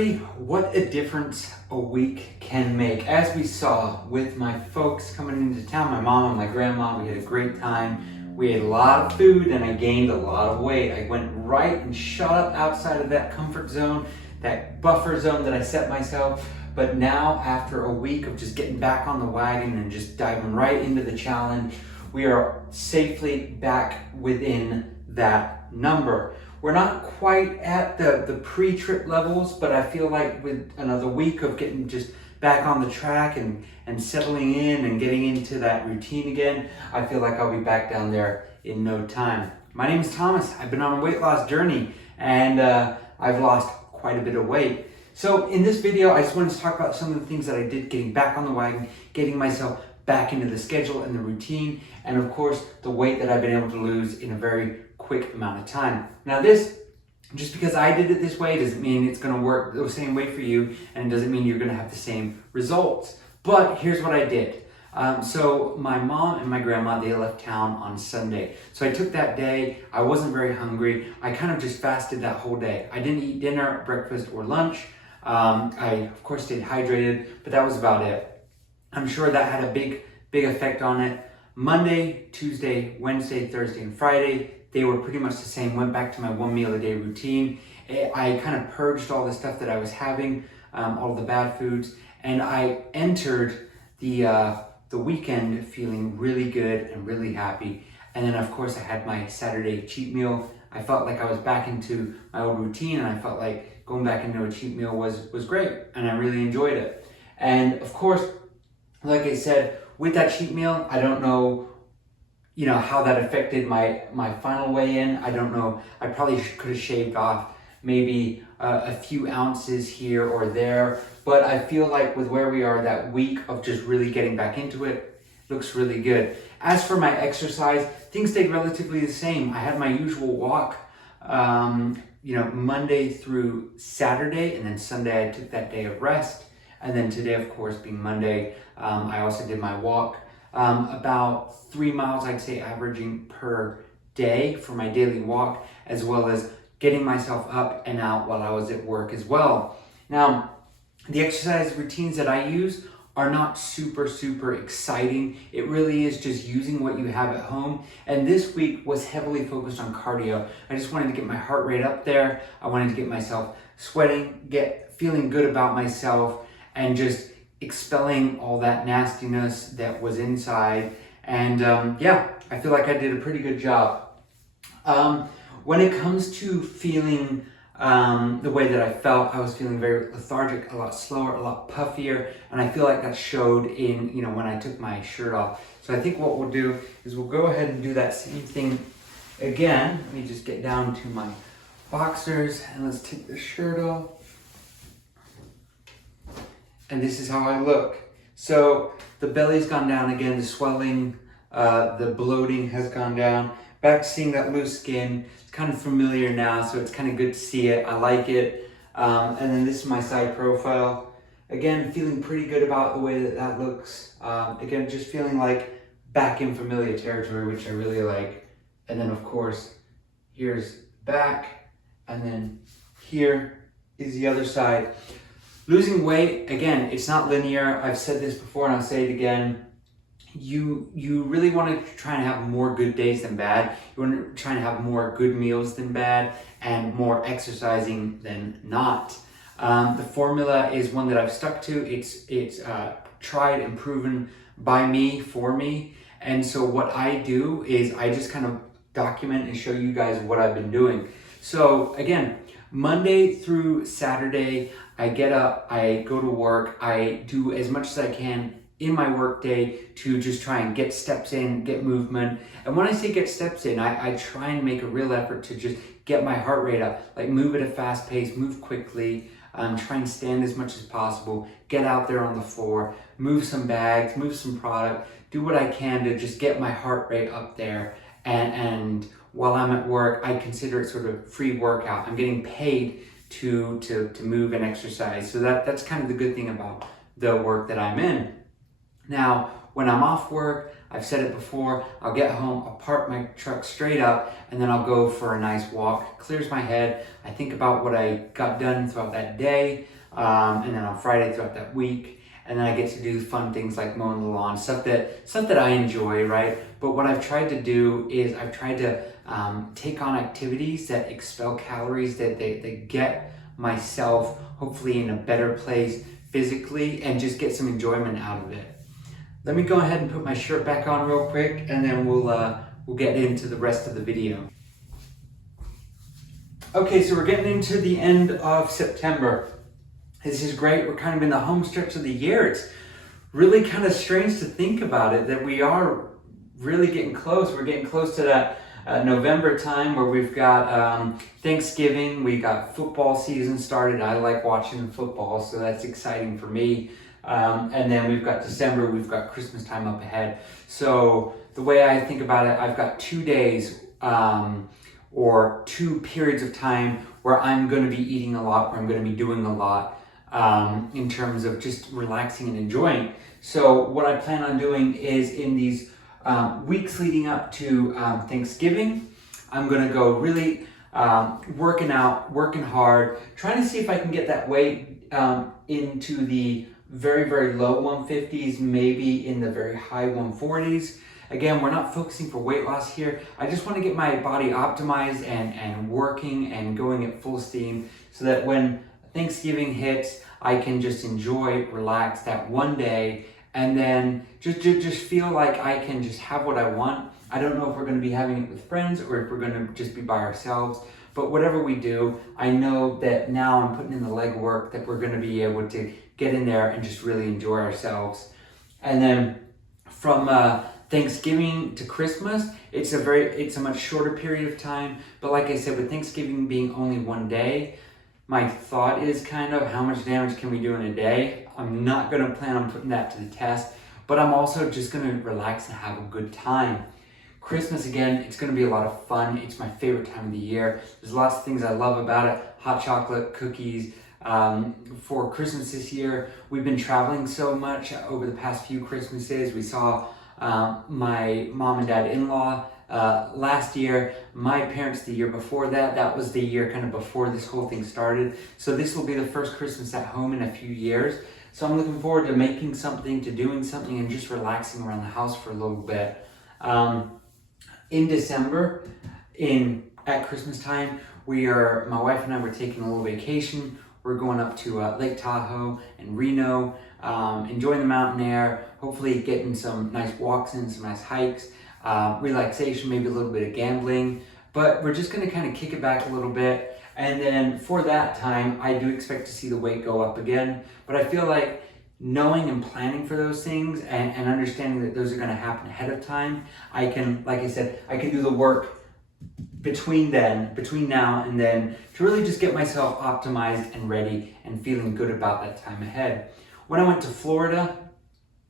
everybody, what a difference a week can make. As we saw with my folks coming into town, my mom and my grandma, we had a great time. We ate a lot of food and I gained a lot of weight. I went right and shot up outside of that comfort zone, that buffer zone that I set myself. But now, after a week of just getting back on the wagon and just diving right into the challenge, we are safely back within that number. We're not quite at the pre-trip levels, but I feel like with another week of getting just back on the track and settling in and getting into that routine again, I feel like I'll be back down there in no time. My name is Thomas. I've been on a weight loss journey and I've lost quite a bit of weight. So in this video, I just wanted to talk about some of the things that I did getting back on the wagon, getting myself back into the schedule and the routine, and of course, the weight that I've been able to lose in a very quick amount of time. Now this, just because I did it this way, doesn't mean it's gonna work the same way for you, and it doesn't mean you're gonna have the same results. But here's what I did. So my mom and my grandma, they left town on Sunday. So I took that day, I wasn't very hungry. I kind of just fasted that whole day. I didn't eat dinner, breakfast, or lunch. I, of course, stayed hydrated, but that was about it. I'm sure that had a big effect on it. Monday, Tuesday, Wednesday, Thursday, and Friday, they were pretty much the same. Went back to my 1 meal a day routine. I kind of purged all the stuff that I was having, all the bad foods, and I entered the weekend feeling really good and really happy. And then of course I had my Saturday cheat meal. I felt like I was back into my old routine, and I felt like going back into a cheat meal was great, and I really enjoyed it. And of course, like I said, with that cheat meal, I don't know, how that affected my final weigh-in. I don't know. I probably could have shaved off maybe a few ounces here or there, but I feel like with where we are that week of just really getting back into it, looks really good. As for my exercise, things stayed relatively the same. I had my usual walk, Monday through Saturday, and then Sunday I took that day of rest. And then today, of course, being Monday, I also did my walk, about 3 miles, I'd say, averaging per day for my daily walk, as well as getting myself up and out while I was at work as well. Now, the exercise routines that I use are not super exciting. It really is just using what you have at home. And this week was heavily focused on cardio. I just wanted to get my heart rate up there. I wanted to get myself sweating, feeling good about myself, and just expelling all that nastiness that was inside. And I feel like I did a pretty good job. When it comes to feeling the way that I felt, I was feeling very lethargic, a lot slower, a lot puffier, and I feel like that showed in, when I took my shirt off. So I think what we'll do is we'll go ahead and do that same thing again. Let me just get down to my boxers and let's take the shirt off. And this is how I look. So the belly's gone down again, the swelling, the bloating has gone down. Back to seeing that loose skin. It's kind of familiar now, so it's kind of good to see it. I like it. And then this is my side profile. Again, feeling pretty good about the way that looks. Again, just feeling like back in familiar territory, which I really like. And then of course, here's back, and then here is the other side. Losing weight, again, it's not linear. I've said this before and I'll say it again. You really want to try and have more good days than bad. You want to try and have more good meals than bad, and more exercising than not. The formula is one that I've stuck to. It's tried and proven by me, for me. And so what I do is I just kind of document and show you guys what I've been doing. So again, Monday through Saturday, I get up, I go to work, I do as much as I can in my work day to just try and get steps in, get movement. And when I say get steps in, I try and make a real effort to just get my heart rate up, like move at a fast pace, move quickly, try and stand as much as possible, get out there on the floor, move some bags, move some product, do what I can to just get my heart rate up there. And while I'm at work, I consider it sort of free workout. I'm getting paid to move and exercise. So that's kind of the good thing about the work that I'm in. Now, when I'm off work, I've said it before, I'll get home, I'll park my truck straight up, and then I'll go for a nice walk. Clears my head. I think about what I got done throughout that day, and then on Friday throughout that week. And then I get to do fun things like mowing the lawn, stuff that I enjoy, right? But what I've tried to do is I've tried to take on activities that expel calories, that they get myself hopefully in a better place physically and just get some enjoyment out of it. Let me go ahead and put my shirt back on real quick, and then we'll get into the rest of the video. Okay, so we're getting into the end of September. This is great. We're kind of in the home stretch of the year. It's really kind of strange to think about it, that we are really getting close. We're getting close to that November time where we've got Thanksgiving, we got football season started. I like watching football, so that's exciting for me. And then we've got December, we've got Christmas time up ahead. So the way I think about it, I've got 2 days or 2 periods of time where I'm going to be eating a lot, where I'm going to be doing a lot in terms of just relaxing and enjoying. So what I plan on doing is in these weeks leading up to Thanksgiving, I'm going to go really working out, working hard, trying to see if I can get that weight into the very, very low 150s, maybe in the very high 140s. Again, we're not focusing for weight loss here. I just want to get my body optimized and working and going at full steam so that when Thanksgiving hits, I can just enjoy, relax that one day, and then just feel like I can just have what I want. I don't know if we're going to be having it with friends or if we're going to just be by ourselves. But whatever we do, I know that now I'm putting in the legwork that we're going to be able to get in there and just really enjoy ourselves. And then from Thanksgiving to Christmas, it's a much shorter period of time. But like I said, with Thanksgiving being only one day, my thought is kind of how much damage can we do in a day? I'm not going to plan on putting that to the test, but I'm also just going to relax and have a good time. Christmas, again, it's going to be a lot of fun. It's my favorite time of the year. There's lots of things I love about it. Hot chocolate, cookies. For Christmas this year, we've been traveling so much over the past few Christmases. We saw my mom and dad in-law last year, my parents the year before that. That was the year kind of before this whole thing started. So this will be the first Christmas at home in a few years. So I'm looking forward to making something, to doing something, and just relaxing around the house for a little bit. In December, at Christmas time, my wife and I were taking a little vacation. We're going up to Lake Tahoe and Reno, enjoying the mountain air, hopefully getting some nice walks in, some nice hikes, relaxation, maybe a little bit of gambling. But we're just going to kind of kick it back a little bit. And then for that time, I do expect to see the weight go up again. But I feel like knowing and planning for those things and understanding that those are going to happen ahead of time, I can, like I said, I can do the work between now and then to really just get myself optimized and ready and feeling good about that time ahead. When I went to Florida,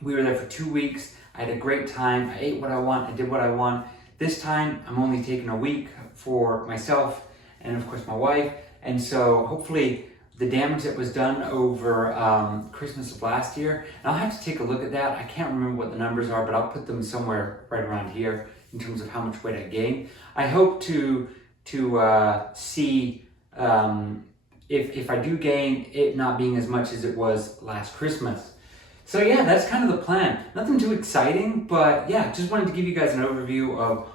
we were there for 2 weeks. I had a great time. I ate what I want. I did what I want. This time, I'm only taking a week for myself and of course my wife. And so hopefully the damage that was done over Christmas of last year, and I'll have to take a look at that. I can't remember what the numbers are, but I'll put them somewhere right around here in terms of how much weight I gained. I hope to see if I do gain, it not being as much as it was last Christmas. So yeah, that's kind of the plan. Nothing too exciting, but yeah, just wanted to give you guys an overview of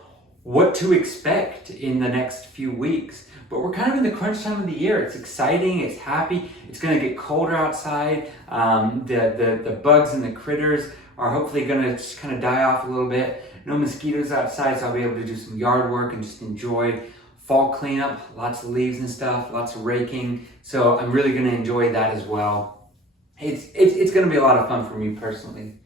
what to expect in the next few weeks. But we're kind of in the crunch time of the year. It's exciting, it's happy, it's gonna get colder outside. The bugs and the critters are hopefully gonna just kind of die off a little bit. No mosquitoes outside, so I'll be able to do some yard work and just enjoy fall cleanup, lots of leaves and stuff, lots of raking. So I'm really gonna enjoy that as well. It's gonna be a lot of fun for me personally.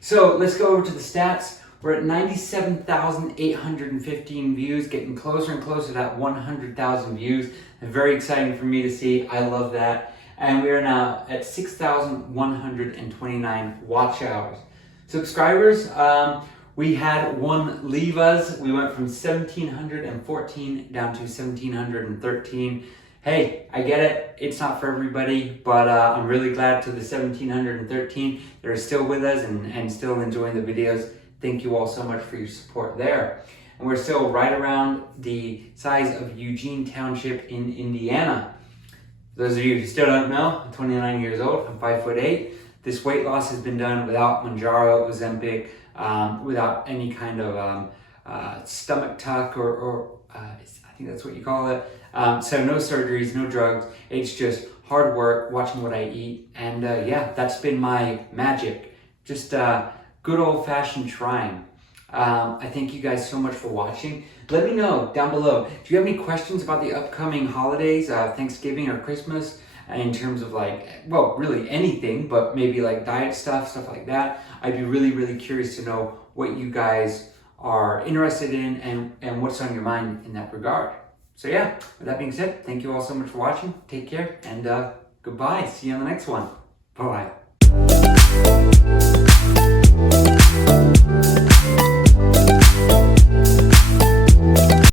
So let's go over to the stats. We're at 97,815 views, getting closer and closer to that 100,000 views. Very exciting for me to see. I love that. And we are now at 6,129 watch hours. Subscribers, we had one leave us. We went from 1,714 down to 1,713. Hey, I get it. It's not for everybody, but I'm really glad to the 1,713 that are still with us and still enjoying the videos. Thank you all so much for your support there. And we're still right around the size of Eugene Township in Indiana. For those of you who still don't know, I'm 29 years old, I'm 5'8". This weight loss has been done without Mounjaro, Ozempic, without any kind of stomach tuck or I think that's what you call it. So no surgeries, no drugs. It's just hard work, watching what I eat. And yeah, that's been my magic. Just good old-fashioned trying. I thank you guys so much for watching. Let me know down below, do you have any questions about the upcoming holidays, Thanksgiving or Christmas, in terms of like, well, really anything, but maybe like diet stuff like that. I'd be really, really curious to know what you guys are interested in and what's on your mind in that regard. So yeah, with that being said, thank you all so much for watching. Take care and goodbye. See you on the next one. Bye-bye.